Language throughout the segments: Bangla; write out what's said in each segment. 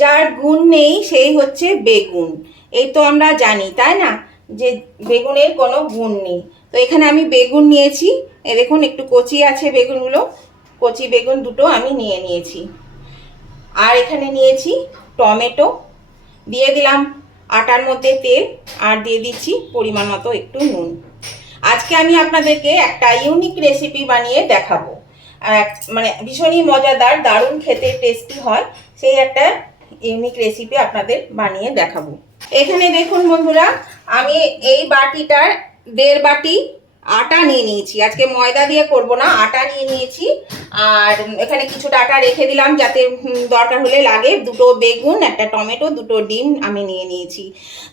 যার গুণ নেই সেই হচ্ছে বেগুন। এই তো আমরা জানি, তাই না, যে বেগুনের কোনো গুণ নেই। তো এখানে আমি বেগুন নিয়েছি, দেখুন একটু কচি আছে বেগুনগুলো, কচি বেগুন দুটো আমি নিয়ে নিয়েছি। আর এখানে নিয়েছি টমেটো, দিয়ে দিলাম আটার মধ্যে তেল, আর দিয়ে দিচ্ছি পরিমাণ মতো একটু নুন। আজকে আমি আপনাদেরকে একটা ইউনিক রেসিপি বানিয়ে দেখাবো, মানে ভীষণই মজাদার, দারুণ খেতে, টেস্টি হয়, সেই একটা ইউনিক রেসিপি আপনাদের বানিয়ে দেখাবো। এখানে দেখুন বন্ধুরা, আমি এই বাটিটার 1.5 বাটি আটা নিয়ে নিয়েছি। আজকে ময়দা দিয়ে করব না, আটা নিয়ে নিয়েছি। আর এখানে কিছুটা আটা রেখে দিলাম যাতে দরকার হলে লাগে। দুটো বেগুন, একটা টমেটো, দুটো ডিম আমি নিয়ে নিয়েছি।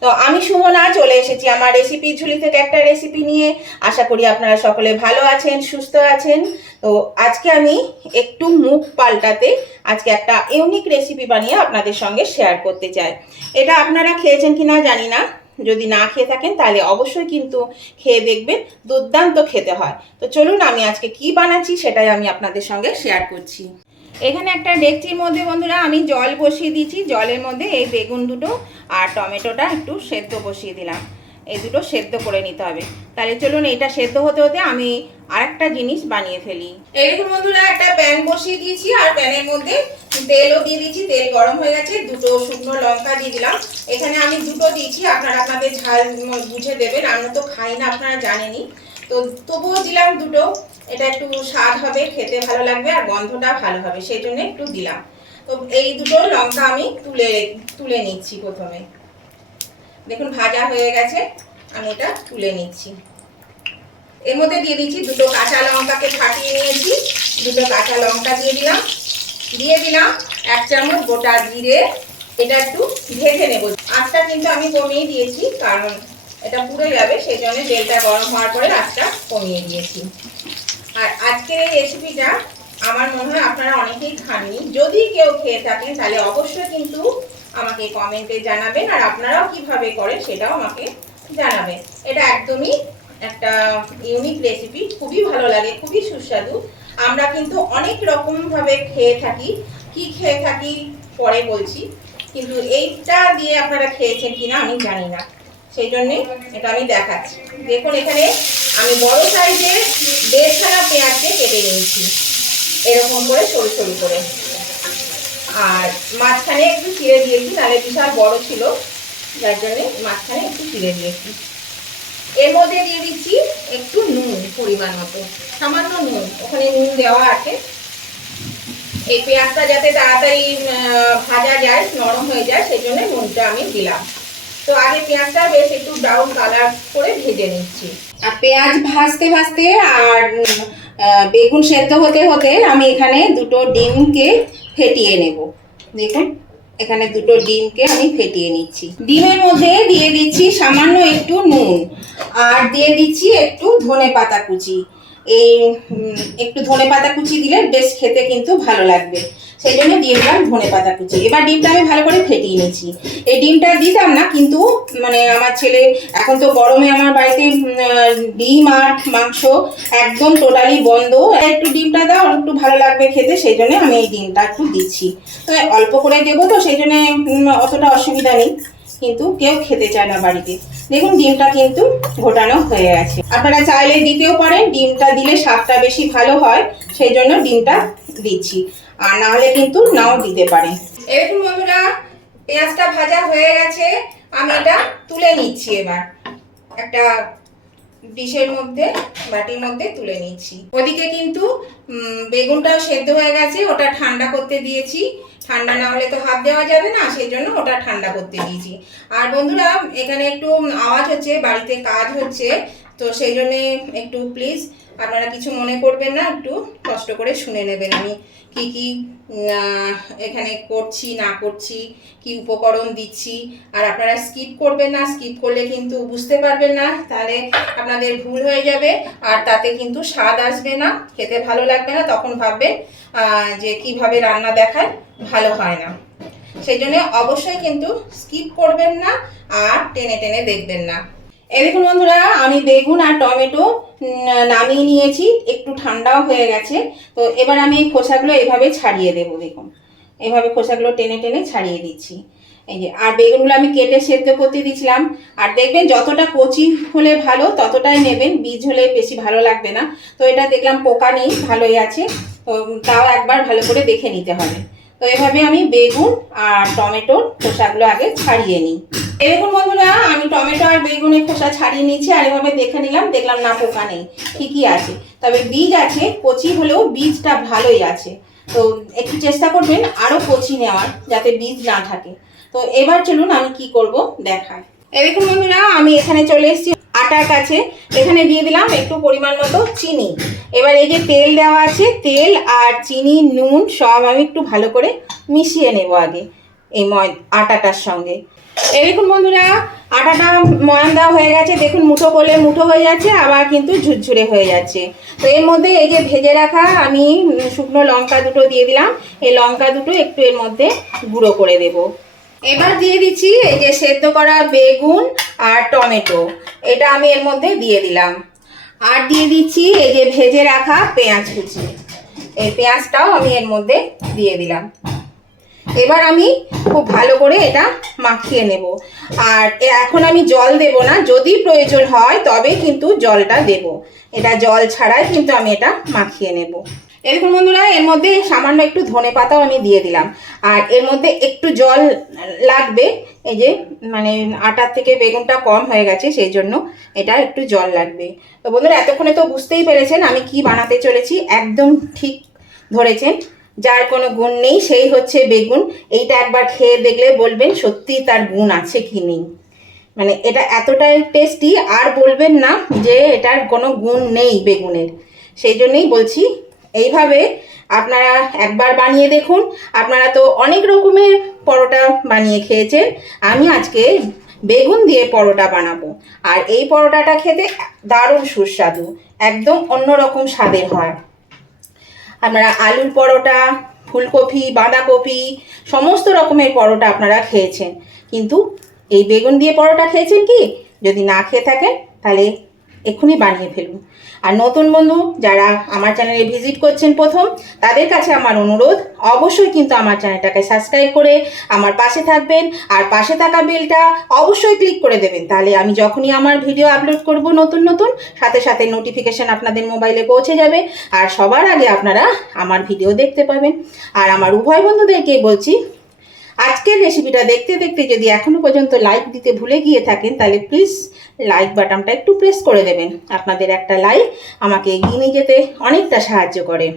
তো আমি সুমনা চলে এসেছি আমার রেসিপি ঝুলি থেকে একটা রেসিপি নিয়ে। আশা করি আপনারা সকলে ভালো আছেন, সুস্থ আছেন। তো আজকে আমি একটু মুখ পাল্টাতে আজকে একটা ইউনিক রেসিপি বানিয়ে আপনাদের সঙ্গে শেয়ার করতে চাই। এটা আপনারা খেয়েছেন কিনা জানি না, যদি না খেয়ে থাকেন তাহলে অবশ্যই কিন্তু খেয়ে দেখবেন, দুর্দান্ত খেতে হয়। তো চলুন আমি আজকে কি বানাচ্ছি সেটাই আমি আপনাদের সঙ্গে শেয়ার করছি। এখানে একটা ডেকচির মধ্যে বন্ধুরা আমি জল বসিয়ে দিয়েছি। জলের মধ্যে এই বেগুন দুটো আর টমেটোটা একটু সেদ্ধ বসিয়ে দিলাম। এই দুটো সেদ্ধ করে নিতে হবে। তাহলে চলুন এটা সেদ্ধ হতে হতে আমি আরেকটা জিনিস বানিয়ে ফেলি। এই দেখুন বন্ধুরা, একটা প্যান বসিয়ে দিয়েছি আর প্যানের মধ্যে তেলও দিয়ে দিয়েছি। তেল গরম হয়ে গেছে, দুটো শুকনো লঙ্কা দিয়ে দিলাম। এখানে আমি দুটো দিয়েছি, আপনারা আপনাদের ঝাল বুঝে দেবেন। আমরা তো খাই না, আপনারা জানেনই, তো তবুও দিলাম দুটো। এটা একটু স্বাদ হবে, খেতে ভালো লাগবে আর গন্ধটা ভালো হবে, সেই জন্য একটু দিলাম। তো এই দুটো লঙ্কা আমি তুলে নিচ্ছি। প্রথমে দেখুন ভাজা হয়ে গেছে, আমি এটা তুলে নিচ্ছি। এর মধ্যে দিয়ে দিচ্ছি দুটো কাঁচা লঙ্কাকে ফাটিয়ে নিয়েছি, দুটো কাঁচা লঙ্কা দিয়ে দিলাম। দিয়ে দিলাম 1 চামচ গোটা জিরে। এটা একটু ভেজে নেব। আঁচটা কিন্তু আমি কমিয়ে দিয়েছি, কারণ এটা পুড়ে যাবে, সেই জন্য তেলটা গরম হওয়ার পরে আঁচটা কমিয়ে দিয়েছি। আর আজকের এই রেসিপিটা আমার মনে হয় আপনারা অনেকেই খাননি। যদি কেউ খেয়ে থাকেন তাহলে অবশ্যই কিন্তু আমাকে কমেন্টে জানাবেন, আর আপনারাও কিভাবে করেন সেটাও আমাকে জানাবেন। এটা একদমই একটা ইউনিক রেসিপি, খুবই ভালো লাগে, খুবই সুস্বাদু। আমরা কিন্তু অনেক রকমভাবে খেয়ে থাকি, কি খেয়ে থাকি পরে বলছি, কিন্তু এইটা দিয়ে আপনারা খেয়েছেন কিনা আমি জানি না, সেই জন্যে এটা আমি দেখাচ্ছি। দেখুন এখানে আমি বড় সাইজের 1.5 খানা পেঁয়াজকে কেটে নিয়েছি, এরকম করে সরু সরু করে। আর মাঝখানে একটু চিড়ে দিয়েছি, নাহলে বিশাল বড় ছিল, যার জন্যে মাঝখানে একটু চিড়ে দিয়েছি। এর মধ্যে দিয়ে দিচ্ছি একটু নুন, পরিমাণ মতো, সামান্য নুন, ওখানে নুন দেওয়া আছে। এই পেঁয়াজটা যাতে তাড়াতাড়ি ভাজা যায়, নরম হয়ে যায়, সেই জন্য নুনটা আমি দিলাম। তো আগে পেঁয়াজটা বেশ একটু ব্রাউন কালার করে ভেজে নিচ্ছি। আর পেঁয়াজ ভাজতে ভাজতে আর বেগুন সেদ্ধ হতে হতে আমি এখানে দুটো ডিমকে ফেটিয়ে নেব। দেখুন এখানে দুটো ডিমকে আমি ফেটিয়ে নিচ্ছি। ডিমের মধ্যে দিয়ে দিচ্ছি সামান্য একটু নুন, আর দিয়ে দিচ্ছি একটু ধনেপাতা কুচি। এই একটু ধনেপাতা কুচি দিলে বেশ খেতে কিন্তু ভালো লাগবে, সেই জন্য দিয়ে দিলাম ধনেপাতা কুচি। এবার ডিমটা আমি ভালো করে ফেটিয়ে নিচ্ছি। এই ডিমটা দিতাম না, কিন্তু মানে আমার ছেলে, এখন তো গরমে আমার বাড়িতে ডিম আর মাংস একদম টোটালি বন্ধ। একটু ডিমটা দাও, একটু ভালো লাগবে খেতে, সেই জন্য আমি এই ডিমটা একটু দিচ্ছি। তো অল্প করে দেবো, তো সেই জন্য অতটা অসুবিধা নেই, কিন্তু কেউ খেতে চায় না বাড়িতে। দেখুন ডিমটা কিন্তু ঘোটানো হয়ে গেছে। আপনারা চাইলে দিতেও পারেন, ডিমটা দিলে স্বাদটা বেশি ভালো হয়, সেই জন্য ডিমটা দিচ্ছি, আর না হলে কিন্তু নাও দিতে পারেন। এরকম বন্ধুরা পেঁয়াজটা ভাজা হয়ে গেছে, আমি এটা তুলে নিচ্ছি। এবার একটা ডিশের মধ্যে, বাটির মধ্যে তুলে নিচ্ছি। ওদিকে কিন্তু বেগুনটাও সেদ্ধ হয়ে গেছে, ওটা ঠান্ডা করতে দিয়েছি। ঠান্ডা না হলে তো হাত দেওয়া যাবে না, সেই জন্য ওটা ঠান্ডা করতে দিয়েছি। আর বন্ধুরা এখানে একটু আওয়াজ হচ্ছে, বাড়িতে কাজ হচ্ছে, তো সেই জন্যে একটু প্লিজ আপনারা কিছু মনে করবেন না, একটু কষ্ট করে শুনে নেবেন আমি কি কি এখানে করছি না করছি, কি উপকরণ দিচ্ছি। আর আপনারা স্কিপ করবেন না, স্কিপ করলে কিন্তু বুঝতে পারবেন না, তাহলে আপনাদের ভুল হয়ে যাবে, আর তাতে কিন্তু স্বাদ আসবে না, খেতে ভালো লাগবে না, তখন ভাববেন যে কিভাবে রান্না দেখায়, ভালো হয় না। সেই জন্য অবশ্যই কিন্তু স্কিপ করবেন না আর টেনে টেনে দেখবেন না। এই দেখুন বন্ধুরা, আমি বেগুন আর টমেটো নামিয়ে নিয়েছি, একটু ঠান্ডাও হয়ে গেছে। তো এবার আমি এই খোসাগুলো এভাবে ছাড়িয়ে দেবো। দেখুন এইভাবে খোসাগুলো টেনে টেনে ছাড়িয়ে দিচ্ছি। এই যে, আর বেগুনগুলো আমি কেটে সেদ্ধ করতে দিয়েছিলাম। আর দেখবেন যতটা কচি হলে ভালো ততটাই নেবেন, বীজ হলে বেশি ভালো লাগবে না। তো এটা দেখলাম পোকা নেই, ভালোই আছে, তো তাও একবার ভালো করে দেখে নিতে হবে। তো এভাবে আমি বেগুন আর টমেটোর খোসাগুলো আগে ছাড়িয়ে নিই। দেখুন বন্ধুরা, আমি টমেটো আর বেগুনের খোসা ছাড়িয়ে নিয়েছি, আর এভাবে দেখে নিলাম, দেখলাম না পোকা নেই, ঠিকই আছে। তবে বীজ আছে, কচি হলেও বীজটা ভালোই আছে। তো একটু চেষ্টা করবেন আরও কচি নেওয়ার, যাতে বীজ না থাকে। তো এবার চলুন আমি কি করব দেখাই। দেখুন বন্ধুরা, আমি এখানে চলে এসেছি আটার কাছে। এখানে দিয়ে দিলাম একটু পরিমাণ মতো চিনি। এবার এই যে তেল দেওয়া আছে, তেল আর চিনি নুন সব আমি একটু ভালো করে মিশিয়ে নেব আগে এই আটাটার সঙ্গে। দেখুন বন্ধুরা, আটাটা ময়ান দেওয়া হয়ে গেছে, দেখুন মুঠো করলে মুঠো হয়ে যাচ্ছে, আবার কিন্তু ঝুরঝুরে হয়ে যাচ্ছে। তো এর মধ্যে এই যে ভেজে রাখা আমি শুকনো লঙ্কা দুটো দিয়ে দিলাম, এই লঙ্কা দুটো একটু এর মধ্যে গুঁড়ো করে দেব। এবার দিয়ে দিচ্ছি এই যে সেদ্ধ করা বেগুন আর টমেটো, এটা আমি এর মধ্যে দিয়ে দিলাম। আর দিয়ে দিচ্ছি এই যে ভেজে রাখা পেঁয়াজ কুচি, এই পেঁয়াজটাও আমি এর মধ্যে দিয়ে দিলাম। এবার আমি খুব ভালো করে এটা মাখিয়ে নেব। আর এখন আমি জল দেব না, যদি প্রয়োজন হয় তবে কিন্তু জলটা দেব। এটা জল ছাড়াই কিন্তু আমি এটা মাখিয়ে নেব। এরকম বন্ধুরা, এর মধ্যে সামান্য একটু ধনে পাতাও আমি দিয়ে দিলাম। আর এর মধ্যে একটু জল লাগবে, এই যে মানে আটার থেকে বেগুনটা কম হয়ে গেছে, সেই জন্য এটা একটু জল লাগবে। তো বন্ধুরা, এতক্ষণে তো বুঝতেই পেরেছেন আমি কি বানাতে চলেছি, একদম ঠিক ধরেছেন। যার কোনো গুণ নেই সেই হচ্ছে বেগুন। এইটা একবার খেয়ে দেখলে বলবেন সত্যি তার গুণ আছে কি নেই। মানে এটা এতটাই টেস্টি, আর বলবেন না যে এটার কোনো গুণ নেই বেগুনের। সেই জন্যই বলছি, এইভাবে আপনারা একবার বানিয়ে দেখুন। আপনারা তো অনেক রকমের পরোটা বানিয়ে খেয়েছেন, আমি আজকে বেগুন দিয়ে পরোটা বানাবো। আর এই পরোটাটা খেতে দারুণ সুস্বাদু, একদম অন্যরকম স্বাদের হয়। আপনারা আলুর পরোটা, ফুলকপি, বাঁধাকপি, সমস্ত রকমের পরোটা আপনারা খেয়েছেন, কিন্তু এই বেগুন দিয়ে পরোটা খেয়েছেন কি? যদি না খেয়ে থাকেন তাহলে এক্ষুনি বানিয়ে ফেলুন। আর নতুন বন্ধু যারা আমার চ্যানেলে ভিজিট করছেন প্রথম, তাদের কাছে আমার অনুরোধ, অবশ্যই কিন্তু আমার চ্যানেলটাকে সাবস্ক্রাইব করে আমার পাশে থাকবেন। আর পাশে থাকা বেলটা অবশ্যই ক্লিক করে দেবেন, তাহলে আমি যখনই আমার ভিডিও আপলোড করব নতুন নতুন, সাথে সাথে নোটিফিকেশান আপনাদের মোবাইলে পৌঁছে যাবে, আর সবার আগে আপনারা আমার ভিডিও দেখতে পাবেন। আর আমার উভয় বন্ধুদেরকেই বলছি, আজকের রেসিপিটা দেখতে দেখতে যদি এখনও পর্যন্ত লাইক দিতে ভুলে গিয়ে থাকেন, তাহলে প্লিজ লাইক বাটনটা একটু প্রেস করে দেবেন। আপনাদের একটা লাইক আমাকে এগিয়ে নিয়ে যেতে অনেকটা সাহায্য করে।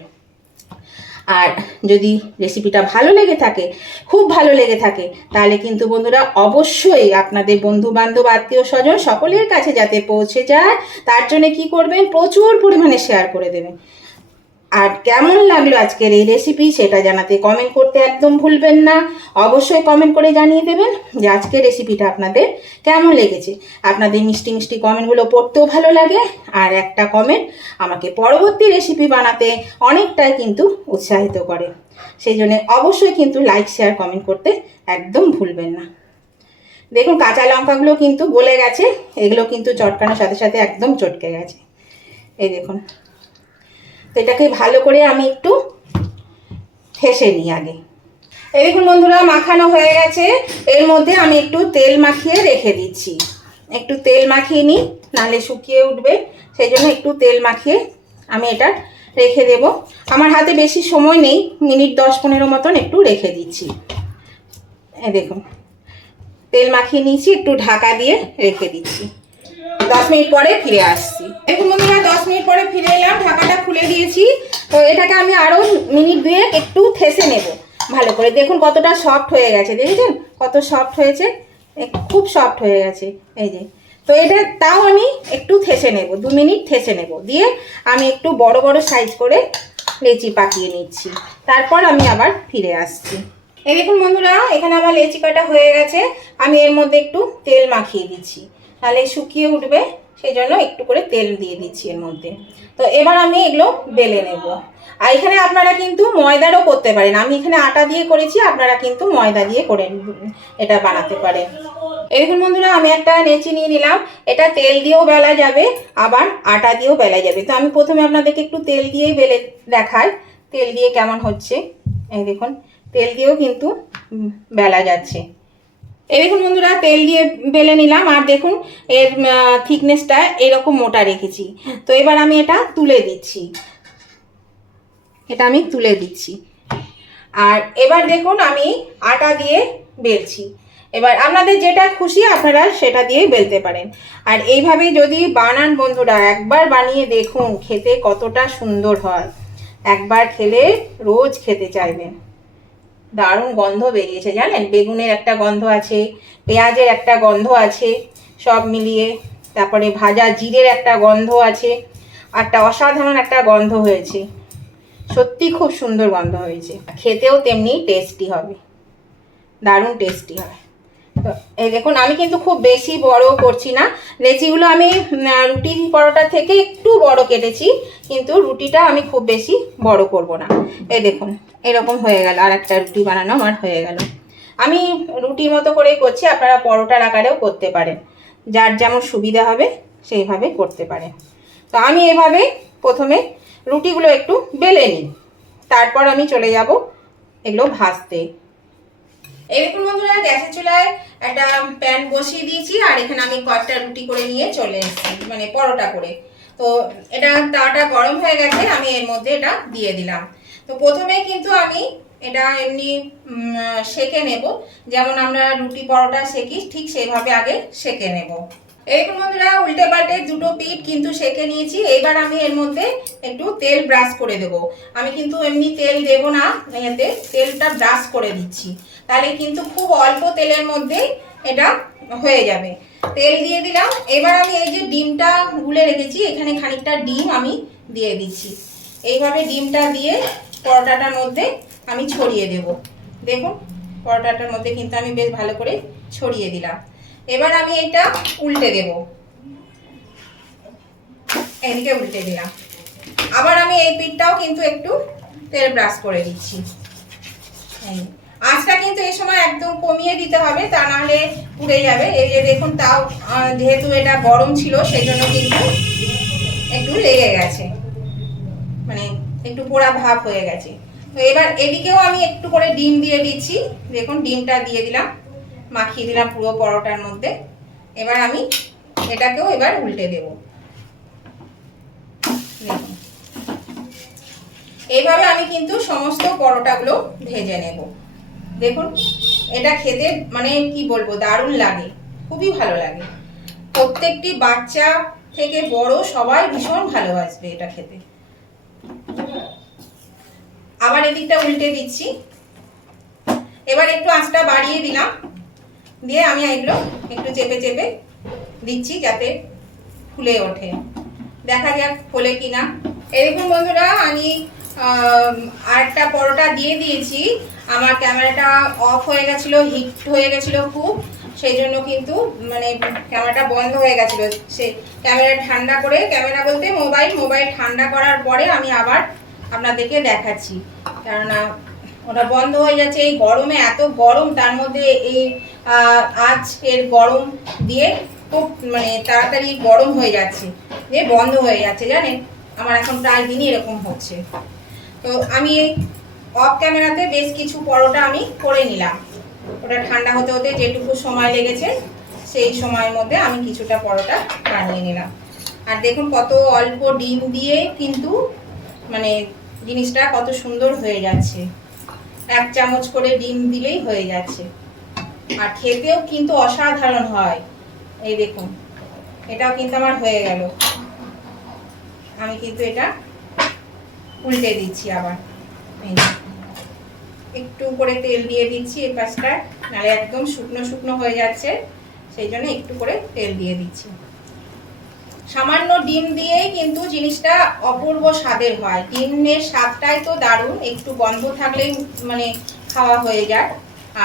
আর যদি রেসিপিটা ভালো লেগে থাকে, খুব ভালো লেগে থাকে, তাহলে কিন্তু বন্ধুরা অবশ্যই আপনাদের বন্ধু বান্ধব, আত্মীয় স্বজন সকলের কাছে যাতে পৌঁছে যায়, তার জন্য কি করবেন, প্রচুর পরিমাণে শেয়ার করে দেবেন। আর কেমন লাগলো আজকের এই রেসিপি সেটা জানাতে কমেন্ট করতে একদম ভুলবেন না। অবশ্যই কমেন্ট করে জানিয়ে দেবেন যে আজকের রেসিপিটা আপনাদের কেমন লেগেছে। আপনাদের মিষ্টি মিষ্টি কমেন্টগুলো পড়তেও ভালো লাগে, আর একটা কমেন্ট আমাকে পরবর্তী রেসিপি বানাতে অনেকটাই কিন্তু উৎসাহিত করে। সেই জন্য অবশ্যই কিন্তু লাইক, শেয়ার, কমেন্ট করতে একদম ভুলবেন না। দেখুন কাঁচা লঙ্কাগুলো কিন্তু গলে গেছে, এগুলো কিন্তু চটকানোর সাথে সাথে একদম চটকে গেছে, এই দেখুন। তো এটাকে ভালো করে আমি একটু ঠেসে নিই আগে। এই দেখুন বন্ধুরা, মাখানো হয়ে গেছে। এর মধ্যে আমি একটু তেল মাখিয়ে রেখে দিচ্ছি। একটু তেল মাখিয়ে নিই, নাহলে শুকিয়ে উঠবে, সেই জন্য একটু তেল মাখিয়ে আমি এটা রেখে দেব। আমার হাতে বেশি সময় নেই, মিনিট 10-15 মতন একটু রেখে দিচ্ছি। এই দেখুন তেল মাখিয়ে নিয়েছি, একটু ঢাকা দিয়ে রেখে দিচ্ছি। 10 মিনিট পরে ফিরে আসছি। দেখুন বন্ধুরা, 10 মিনিট পরে ফিরে এলাম, ঢাকাটা খুলে দিয়েছি। তো এটাকে আমি আরও মিনিট 2 একটু ঠেসে নেব ভালো করে। দেখুন কতটা সফট হয়ে গেছে, দেখেছেন কত সফট হয়েছে, খুব সফট হয়ে গেছে এই যে। তো এটা তাও আমি একটু ঠেসে নেব, 2 মিনিট ঠেসে নেব, দিয়ে আমি একটু বড় বড় সাইজ করে লেচি পাকিয়ে নিচ্ছি, তারপর আমি আবার ফিরে আসছি। এই দেখুন বন্ধুরা, এখানে আমার লেচি কাটা হয়ে গেছে। আমি এর মধ্যে একটু তেল মাখিয়ে দিচ্ছি, তাহলে শুকিয়ে উঠবে, সেই জন্য একটু করে তেল দিয়ে দিচ্ছি এর মধ্যে। তো এবার আমি এগুলো বেলে নেব। আর এখানে আপনারা কিন্তু ময়দারও করতে পারেন, আমি এখানে আটা দিয়ে করেছি, আপনারা কিন্তু ময়দা দিয়ে করে এটা বানাতে পারেন। এই দেখুন বন্ধুরা, আমি একটা লেচি নিয়ে নিলাম। এটা তেল দিয়েও বেলা যাবে, আবার আটা দিয়েও বেলা যাবে। তো আমি প্রথমে আপনাদেরকে একটু তেল দিয়েই বেলে দেখাই, তেল দিয়ে কেমন হচ্ছে। এই দেখুন তেল দিয়েও কিন্তু বেলা যাচ্ছে। এই দেখুন বন্ধুরা, তেল দিয়ে বেলে নিলাম, আর দেখুন এর থিকনেসটা এরকম মোটা রেখেছি। তো এবার আমি এটা তুলে দিচ্ছি, আর এবার দেখুন আমি আটা দিয়ে বেলছি। এবার আপনাদের যেটা খুশি আপনারা সেটা দিয়েই বেলতে পারেন। আর এইভাবে যদি বানান বন্ধুরা, একবার বানিয়ে দেখুন খেতে কতটা সুন্দর হয়। একবার খেলে রোজ খেতে চাইবেন। দারুণ গন্ধ বেরিয়েছে জানেন, বেগুনের একটা গন্ধ আছে, পেঁয়াজের একটা গন্ধ আছে, সব মিলিয়ে। তারপরে ভাজা জিরের একটা গন্ধ আছে, একটা অসাধারণ একটা গন্ধ হয়েছে। সত্যি খুব সুন্দর গন্ধ হয়েছে, খেতেও তেমনি টেস্টি হবে, দারুণ টেস্টি হয়। তো এই দেখুন আমি কিন্তু খুব বেশি বড় করছি না। লেচিগুলো আমি রুটি পরোটা থেকে একটু বড় কেটেছি, কিন্তু রুটিটা আমি খুব বেশি বড় করব না। এই দেখুন এরকম হয়ে গেল, আর একটা রুটি বানানো আমার হয়ে গেল। আমি রুটির মতো করেই করছি, আপনারা পরোটার আকারেও করতে পারেন, যার যেমন সুবিধা হবে সেইভাবে করতে পারেন। তো আমি এভাবে প্রথমে রুটিগুলো একটু বেলে নিই, তারপর আমি চলে যাব এগুলো ভাজতে। এই দেখুন বন্ধুরা, গ্যাসের চুলায় একটা প্যান বসিয়ে দিয়েছি, আর এখানে আমি কয়েকটা রুটি করে নিয়ে চলে এসেছি, মানে পরোটা করে। তো এটা তাওয়াটা গরম হয়ে গেছে, আমি এর মধ্যে এটা দিয়ে দিলাম। তো প্রথমে কিন্তু আমি এটা এমনি সেকে নেব, যেমন আমরা রুটি পরোটা সেকি ঠিক সেইভাবে আগে সেকে নেব। এইরকম বন্ধুরা, উল্টে পাল্টে দুটো পিঠ কিন্তু সেকে নিয়েছি। এবার আমি এর মধ্যে একটু তেল ব্রাশ করে দেব। আমি কিন্তু এমনি তেল দেব না, এতে তেলটা ব্রাশ করে দিচ্ছি, তাহলে কিন্তু খুব অল্প তেলের মধ্যে এটা হয়ে যাবে। তেল দিয়ে দিলাম। এবার আমি এই যে ডিমটা গুলে রেখেছি, এখানে খানিকটা ডিম আমি দিয়ে দিচ্ছি। এইভাবে ডিমটা দিয়ে পরোটাটার মধ্যে আমি ছড়িয়ে দেব। দেখুন পরোটাটার মধ্যে কিন্তু আমি বেশ ভালো করে ছড়িয়ে দিলাম। এবার আমি এটা উল্টে দেব, এদিকে উল্টে দিলাম। আবার আমি এই পিঠটাও কিন্তু একটু তেল ব্রাশ করে দিচ্ছি। আঁচটা কিন্তু এই সময় একদম কমিয়ে দিতে হবে, তা নাহলে পুড়ে যাবে। এই যে দেখুন, তাও যেহেতু এটা গরম ছিল সেই জন্য কিন্তু একটু লেগে গেছে, মানে একটু পোড়া ভাব হয়ে গেছে। তো এবার এদিকেও আমি একটু করে ডিম দিয়ে দিচ্ছি। দেখুন ডিমটা দিয়ে দিলাম, মাখিয়ে দিলাম পুরো পরোটার মধ্যে। এবার আমি এটাকেও এবার উল্টে দেব। দেখুন এইভাবে আমি কিন্তু সমস্ত পরোটাগুলো ভেজে নেব। দেখুন এটা খেতে মানে কি বলবো, দারুণ লাগে, খুবই ভালো লাগে। প্রত্যেকটি বাচ্চা থেকে বড় সবাই ভীষণ ভালোবাসবে এটা খেতে। আবার এদিকটা উল্টে দিচ্ছি। এবার একটু আঁচটা বাড়িয়ে দিলাম, দিয়ে আমি এগুলো একটু চেপে চেপে দিচ্ছি যাতে ফুলে ওঠে। দেখা যাক ফোলে কিনা। এই দেখুন বন্ধুরা, আমি আরেকটা পরোটা দিয়ে দিয়েছি। আমার ক্যামেরাটা অফ হয়ে গেছিলো, হিট হয়ে গেছিলো খুব, সেই জন্য কিন্তু মানে ক্যামেরাটা বন্ধ হয়ে গেছিলো। সে ক্যামেরা ঠান্ডা করে, ক্যামেরা বলতে মোবাইল ঠান্ডা করার পরে আমি আবার আপনাদেরকে দেখাচ্ছি, কেননা ওটা বন্ধ হয়ে যাচ্ছে। এই গরমে, এত গরম, তার মধ্যে এই আজকের গরম দিয়ে খুব মানে তাড়াতাড়ি গরম হয়ে যাচ্ছে, দিয়ে বন্ধ হয়ে যাচ্ছে জানেন। আমার এখন প্রায় দিনই এরকম হচ্ছে। তো আমি অফ ক্যামেরাতে বেশ কিছু পরোটা আমি করে নিলাম। ওটা ঠান্ডা হতে হতে যেটুকু সময় লেগেছে সেই সময়ের মধ্যে আমি কিছুটা পরোটা বানিয়ে নিলাম। আর দেখুন কত অল্প ডিম দিয়ে কিন্তু মানে জিনিসটা কত সুন্দর হয়ে যাচ্ছে। 1 চামচ করে ডিম দিলেই হয়ে যাচ্ছে, আর খেতেও কিন্তু অসাধারণ হয়। এই দেখুন এটাও কিন্তু আমার হয়ে গেল। আমি কিন্তু এটা উল্টে দিচ্ছি আবার, একটু করে তেল দিয়ে দিচ্ছি এই পাশটা, নাহলে একদম শুকনো শুকনো হয়ে যাচ্ছে, সেই জন্য একটু করে তেল দিয়ে দিচ্ছি। সামান্য ডিম দিয়েই কিন্তু জিনিসটা অপূর্ব স্বাদের হয়। ডিমের স্বাদটাই তো দারুণ, একটু গন্ধ থাকলেই মানে খাওয়া হয়ে যায়।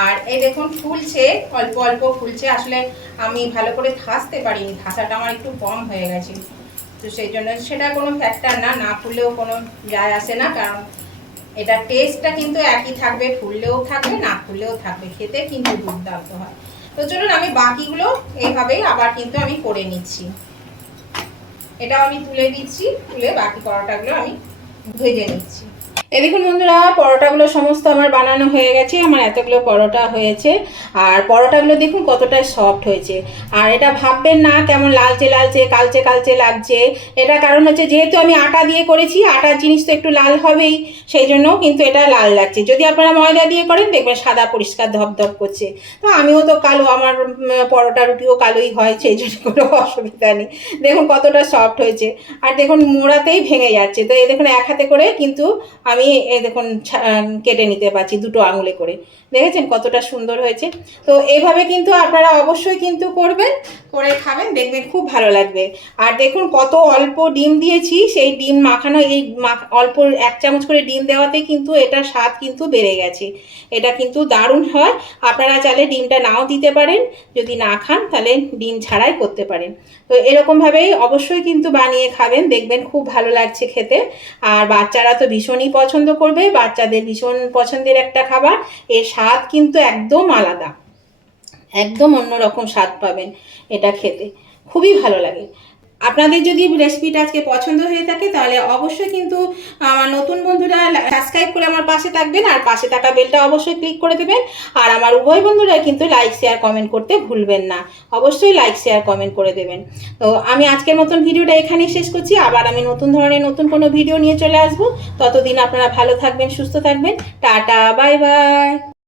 আর এই দেখুন ফুলছে, অল্প অল্প ফুলছে। আসলে আমি ভালো করে ঠাসতে পারিনি, ঠাসাটা আমার একটু কম হয়ে গেছে, তো সেই জন্য সেটা কোনো ফ্যাক্টর না, না ফুললেও কোনো যায় আসে না, কারণ এটা টেস্টটা কিন্তু একই থাকবে, ফুললেও থাকবে না ফুললেও থাকবে, খেতে কিন্তু দুর্দান্ত হয়। তো চলুন আমি বাকিগুলো এইভাবেই আবার কিন্তু আমি করে নিচ্ছি। এটাও আমি তুলে দিচ্ছি, তুলে বাকি পরোটাগুলো আমি ভেজে নিচ্ছি। এই দেখুন বন্ধুরা, পরোটাগুলো সমস্ত আমার বানানো হয়ে গেছে। আমার এতগুলো পরোটা হয়েছে। আর পরোটাগুলো দেখুন কতটা সফট হয়েছে। আর এটা ভাববেন না কেমন লালচে লালচে কালচে কালচে লাগছে। এটা কারণ হচ্ছে যেহেতু আমি আটা দিয়ে করেছি, আটার জিনিস তো একটু লাল হবেই, সেই জন্য কিন্তু এটা লাল লাগছে। যদি আপনারা ময়দা দিয়ে করেন দেখবেন সাদা পরিষ্কার ধপধপ করছে। তো আমিও তো কালো, আমার পরোটা রুটিও কালোই হয়, সেই জন্য কোনো অসুবিধা নেই। দেখুন কতটা সফট হয়েছে। আর দেখুন মোড়াতেই ভেঙে যাচ্ছে। তো এই দেখুন এক হাতে করে কিন্তু আমি এই দেখুন কেটে নিতে পারছি দুটো আঙুলে করে। দেখেছেন কতটা সুন্দর হয়েছে। তো এইভাবে কিন্তু আপনারা অবশ্যই কিন্তু করবেন, করে খাবেন, দেখবেন খুব ভালো লাগবে। আর দেখুন কত অল্প ডিম দিয়েছি, সেই ডিম মাখানো, এই অল্প 1 চামচ করে ডিম দেওয়াতে কিন্তু এটার স্বাদ কিন্তু বেড়ে গেছে। এটা কিন্তু দারুণ হয়। আপনারা চাইলে ডিমটা নাও দিতে পারেন, যদি না খান তাহলে ডিম ছাড়াই করতে পারেন। তো এরকমভাবেই অবশ্যই কিন্তু বানিয়ে খাবেন, দেখবেন খুব ভালো লাগছে খেতে। আর বাচ্চারা তো ভীষণই পছন্দ করবে, বাচ্চাদের ভীষণ পছন্দের একটা খাবার। এর স্বাদ কিন্তু একদম আলাদা, একদম অন্যরকম স্বাদ পাবেন এটা খেতে, খুবই ভালো লাগে। আপনাদের যদি রেসিপিটা আজকে পছন্দ হয়ে থাকে তাহলে অবশ্যই কিন্তু আমার নতুন বন্ধুরা সাবস্ক্রাইব করে আমার পাশে থাকবেন, আর পাশে থাকা বেলটা অবশ্যই ক্লিক করে দেবেন। আর আমার উভয় বন্ধুরা কিন্তু লাইক শেয়ার কমেন্ট করতে ভুলবেন না, অবশ্যই লাইক শেয়ার কমেন্ট করে দেবেন। তো আমি আজকের মতন ভিডিওটা এখানেই শেষ করছি। আবার আমি নতুন ধরনের নতুন কোনো ভিডিও নিয়ে চলে আসবো। ততদিন আপনারা ভালো থাকবেন, সুস্থ থাকবেন। Tata, bye bye.